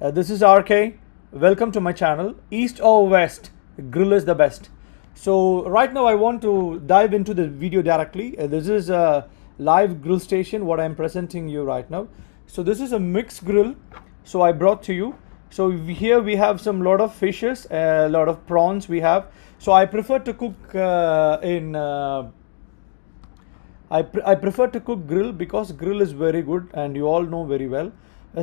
This is RK. Welcome to my channel. East or West, grill is the best. So right now I want to dive into the video directly. This is a live grill station what I'm presenting you right now. So this is a mixed grill. So I brought to you. So here we have some lot of fishes, a lot of prawns we have. So I prefer to cook in I prefer to cook grill because grill is very good and you all know very well.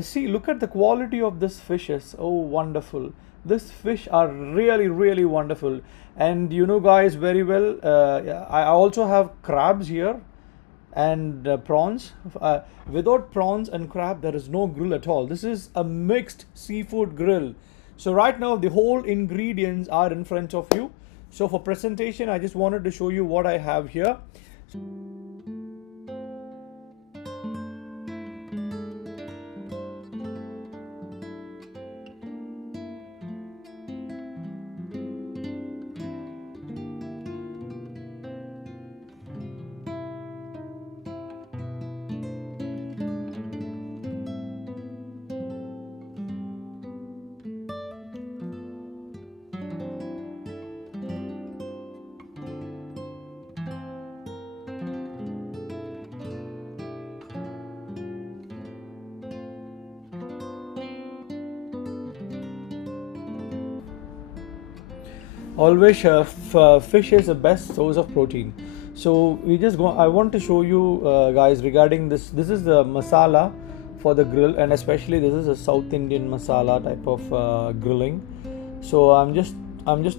See, look at the quality of this fishes. Oh, wonderful. This fish are really, really wonderful. And you know, guys, very well, yeah, I also have crabs here and prawns. Without prawns and crab, there is no grill at all. This is a mixed seafood grill. So right now, the whole ingredients are in front of you. So for presentation, I just wanted to show you what I have here. Always fish is the best source of protein. So we just go. I want to show you guys regarding this. This is the masala for the grill, and especially this is a South Indian masala type of grilling. So I'm just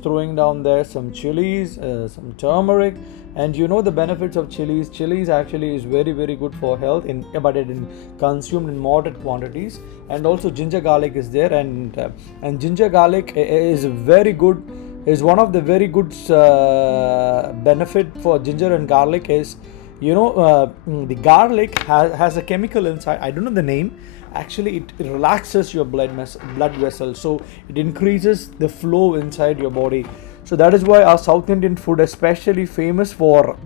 throwing down there some chilies, some turmeric, and you know the benefits of chilies. Chilies actually is very very good for health, but it in consumed in moderate quantities. And also ginger garlic is there, and ginger garlic is very good, is one of the very good benefit for ginger and garlic is, the garlic has a chemical inside. I don't know the name. Actually, it relaxes your blood vessels, so it increases the flow inside your body. So that is why our South Indian food, especially famous for,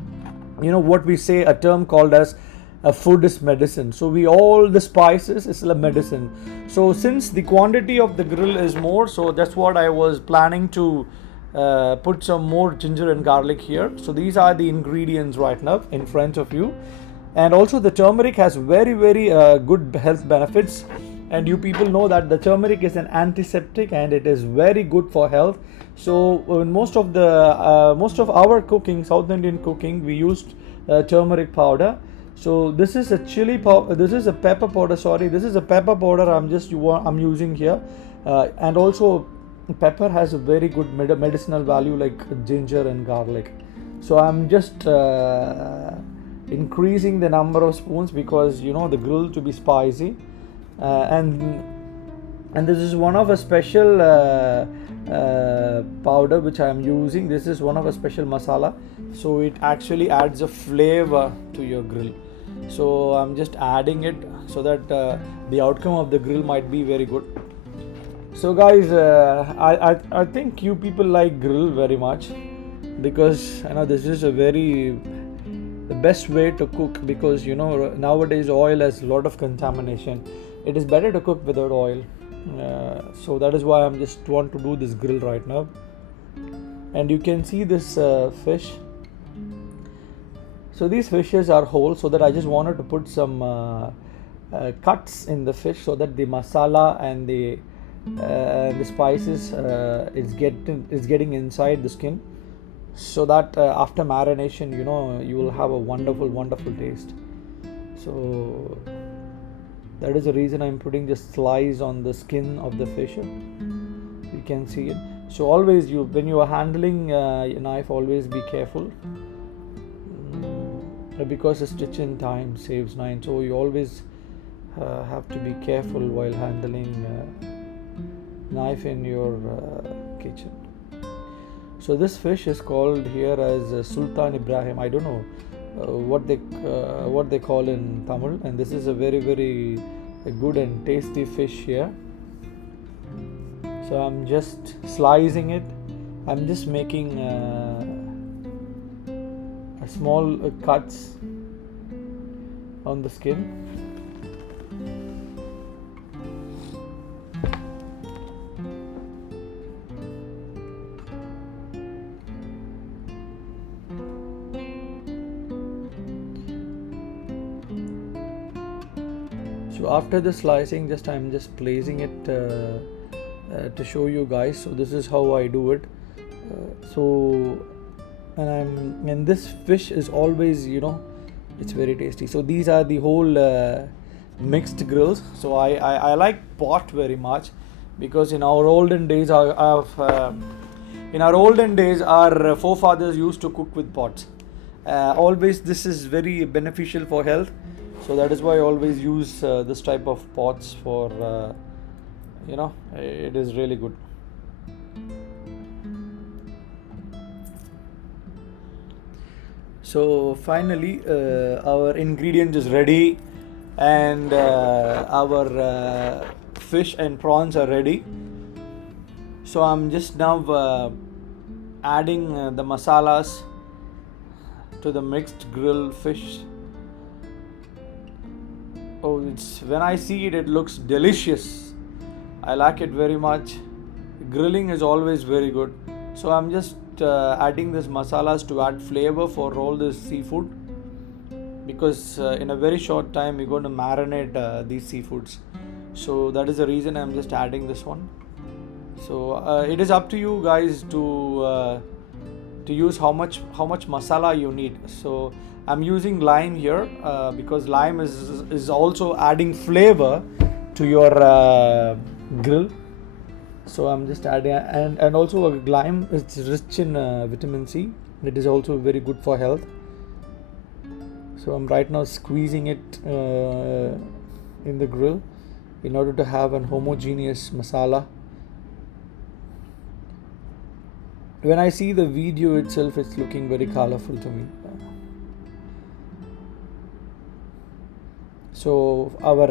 what we say a term called as a food is medicine. So we all the spices is a medicine. So since the quantity of the grill is more, so that's what I was planning to put some more ginger and garlic here. So these are the ingredients right now in front of you. And also the turmeric has very very good health benefits, and you people know that the turmeric is an antiseptic and it is very good for health. So in most of our cooking, South Indian cooking, we used turmeric powder. So this is a chili powder, this is a pepper powder, sorry, this is a pepper powder I'm using here. And also pepper has a very good medicinal value like ginger and garlic. So I'm just increasing the number of spoons because the grill to be spicy. And this is one of a special powder which I am using. This is one of a special masala, so it actually adds a flavor to your grill. So I'm just adding it so that the outcome of the grill might be very good. So guys, I think you people like grill very much, because this is a very the best way to cook, because nowadays oil has a lot of contamination. It is better to cook without oil. So that is why I'm just want to do this grill right now. And you can see this fish. So these fishes are whole, so that I just wanted to put some cuts in the fish so that the masala and the spices is getting inside the skin, so that after marination you will have a wonderful taste. So that is the reason I'm putting just slice on the skin of the fish. You can see it. So always when you are handling a knife, always be careful, because a stitch in time saves nine. So you always have to be careful while handling knife in your kitchen. So this fish is called here as Sultan Ibrahim. I don't know what they call in Tamil, and this is a very very good and tasty fish here. So I'm just slicing it. I'm just making a small cuts on the skin. So after the slicing, I'm just placing it to show you guys. So this is how I do it. So and this fish is always, it's very tasty. So these are the whole mixed grills. So I like pot very much, because in our olden days our forefathers used to cook with pots. Always this is very beneficial for health, so that is why I always use this type of pots for it is really good. So finally our ingredient is ready, and our fish and prawns are ready. So I'm just now adding the masalas to the mixed grilled fish. Oh, when I see it, it looks delicious. I like it very much. Grilling is always very good. So I'm just adding this masalas to add flavor for all this seafood, because in a very short time we're going to marinate these seafoods. So that is the reason I'm just adding this one. So it is up to you guys to use how much masala you need. So I'm using lime here because lime is also adding flavor to your grill. So I'm just adding, and also lime is rich in vitamin C. It is also very good for health. So I'm right now squeezing it in the grill in order to have an homogeneous masala. When I see the video itself, it's looking very colorful to me. So our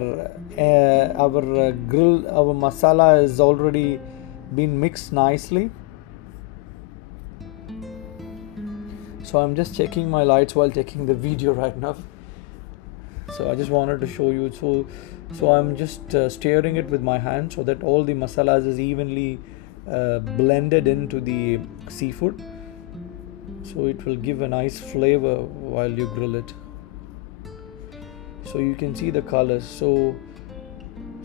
grill, our masala is already been mixed nicely. So I'm just checking my lights while taking the video right now. So I just wanted to show you. So I'm just stirring it with my hand so that all the masalas is evenly blended into the seafood. So it will give a nice flavor while you grill it. So you can see the colors. So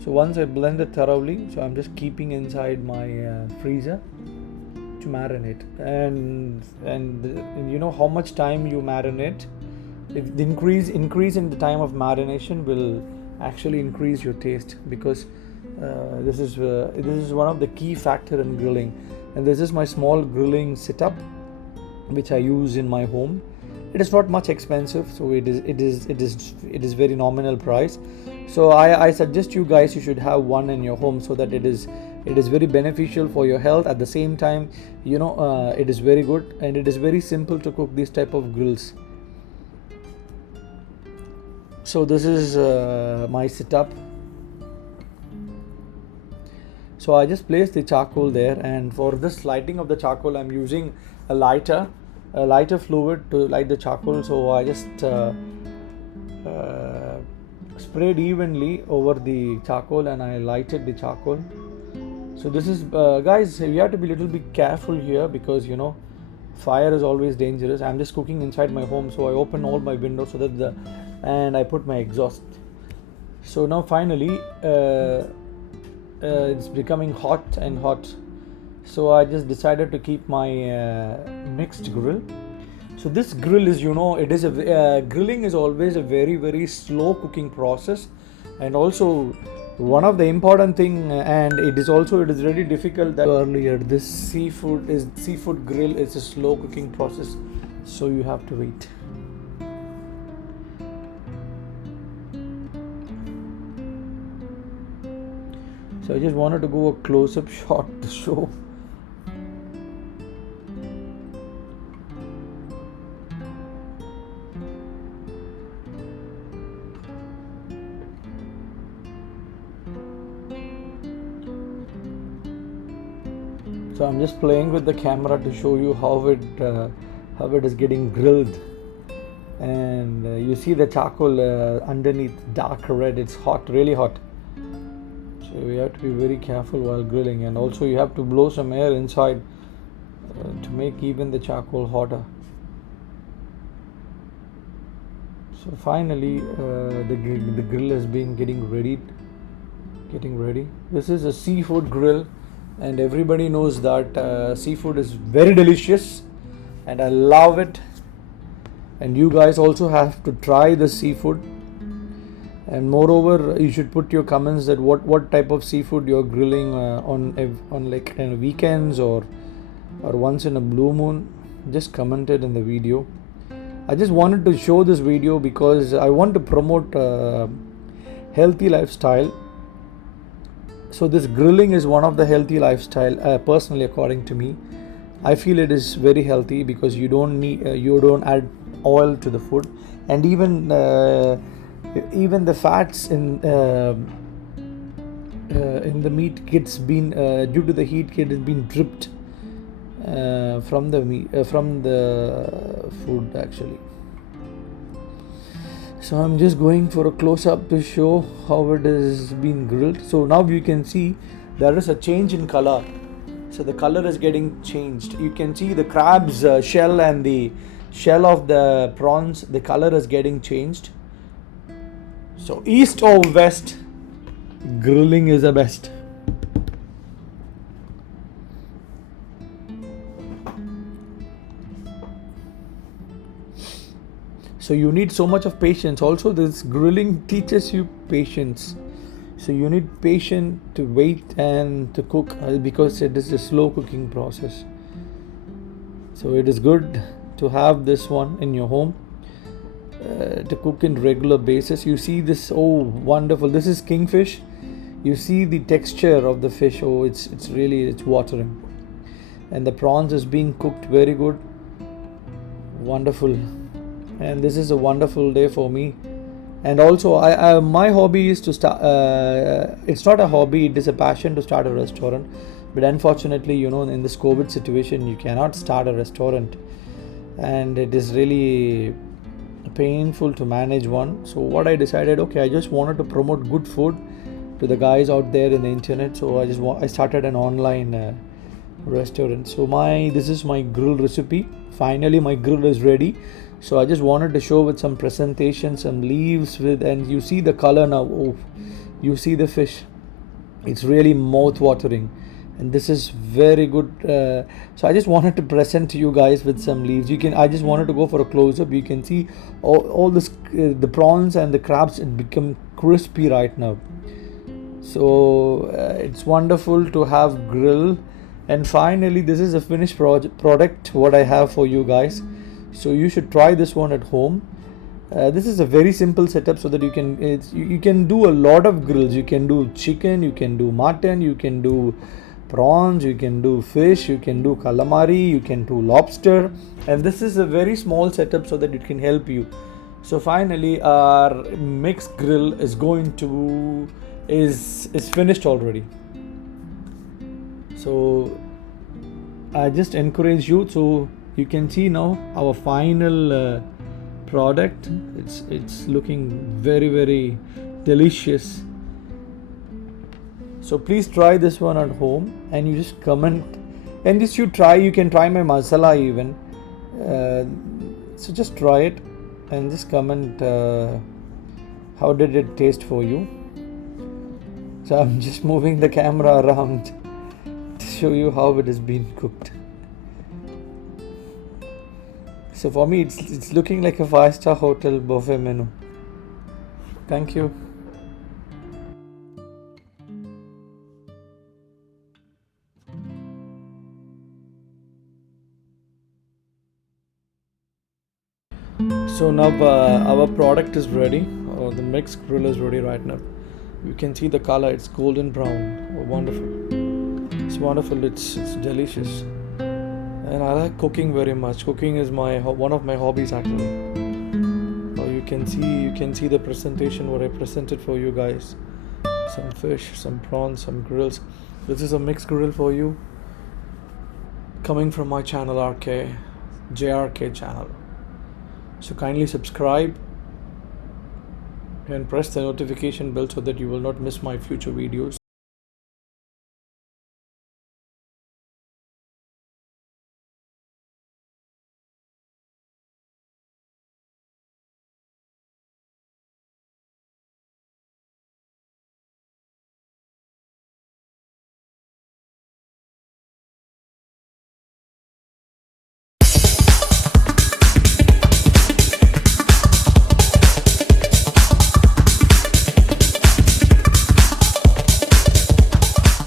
once I blend it thoroughly, so I'm just keeping inside my freezer to marinate. And you know how much time you marinate. If the increase in the time of marination will actually increase your taste, because this is one of the key factor in grilling. And this is my small grilling setup which I use in my home. It is not much expensive, so it is very nominal price. So I suggest you guys, you should have one in your home, so that it is very beneficial for your health. At the same time, it is very good, and it is very simple to cook this type of grills. So this is my setup. So I just placed the charcoal there, and for this lighting of the charcoal, I'm using a lighter fluid to light the charcoal. So I just sprayed evenly over the charcoal, and I lighted the charcoal. So this is guys, you have to be a little bit careful here, because fire is always dangerous. I'm just cooking inside my home, so I open all my windows so that and I put my exhaust. So now finally it's becoming hot. So I just decided to keep my mixed grill. So this grill is, it is grilling is always a very, very slow cooking process, and also one of the important thing, and it is really difficult that earlier, this seafood grill is a slow cooking process, so you have to wait. So I just wanted to go a close-up shot to show. So I'm just playing with the camera to show you how it is getting grilled, and you see the charcoal underneath, dark red. It's hot, really hot. So you have to be very careful while grilling, and also you have to blow some air inside to make even the charcoal hotter. So finally, the grill has been getting ready. This is a seafood grill, and everybody knows that seafood is very delicious, and I love it. And you guys also have to try the seafood. And moreover, you should put your comments that what type of seafood you're grilling on like weekends or once in a blue moon. Just comment it in the video. I just wanted to show this video because I want to promote healthy lifestyle. So this grilling is one of the healthy lifestyle. Personally, according to me, I feel it is very healthy because you don't add oil to the food, and even the fats in the meat gets been due to the heat it has been dripped from the meat from the food actually. So I'm just going for a close-up to show how it is being grilled. So now you can see there is a change in color. So the color is getting changed. You can see the crab's shell and the shell of the prawns, the color is getting changed. So east or west, grilling is the best. So you need so much of patience. Also, this grilling teaches you patience. So you need patience to wait and to cook because it is a slow cooking process. So it is good to have this one in your home to cook in regular basis. You see this, oh wonderful, this is kingfish. You see the texture of the fish, oh it's watering. And the prawns is being cooked very good, wonderful. And this is a wonderful day for me. And also I my hobby is to start it's not a hobby, it is a passion to start a restaurant. But unfortunately, in this COVID situation, you cannot start a restaurant, and it is really painful to manage one. So what I decided, okay, I just wanted to promote good food to the guys out there in the internet. So I started an online restaurant. So this is my grill recipe. Finally my grill is ready. So I just wanted to show with some presentation, some leaves and you see the color now. Oh, you see the fish, it's really mouth watering, and this is very good. So I just wanted to present to you guys with some leaves. I just wanted to go for a close-up. You can see all this the prawns and the crabs, it become crispy right now. So it's wonderful to have grill. And finally, this is a finished product what I have for you guys. So you should try this one at home. This is a very simple setup so that you can do a lot of grills. You can do chicken, you can do mutton, you can do prawns, you can do fish, you can do calamari, you can do lobster. And this is a very small setup so that it can help you. So finally our mixed grill is finished already. So I just encourage you. So you can see now our final product. It's looking very, very delicious. So please try this one at home, and you just comment, and you can try my masala even. So just try it and just comment how did it taste for you. So I'm just moving the camera around to show you how it has been cooked. So for me, it's looking like a 5-star hotel buffet menu. Thank you. So now our product is ready. The mixed grill is ready right now. You can see the color, it's golden brown. Oh, wonderful. It's wonderful, it's delicious. And I like cooking very much. Cooking is one of my hobbies actually. You can see the presentation what I presented for you guys. Some fish, some prawns, some grills. This is a mixed grill for you, coming from my channel JRK channel. So kindly subscribe and press the notification bell so that you will not miss my future videos.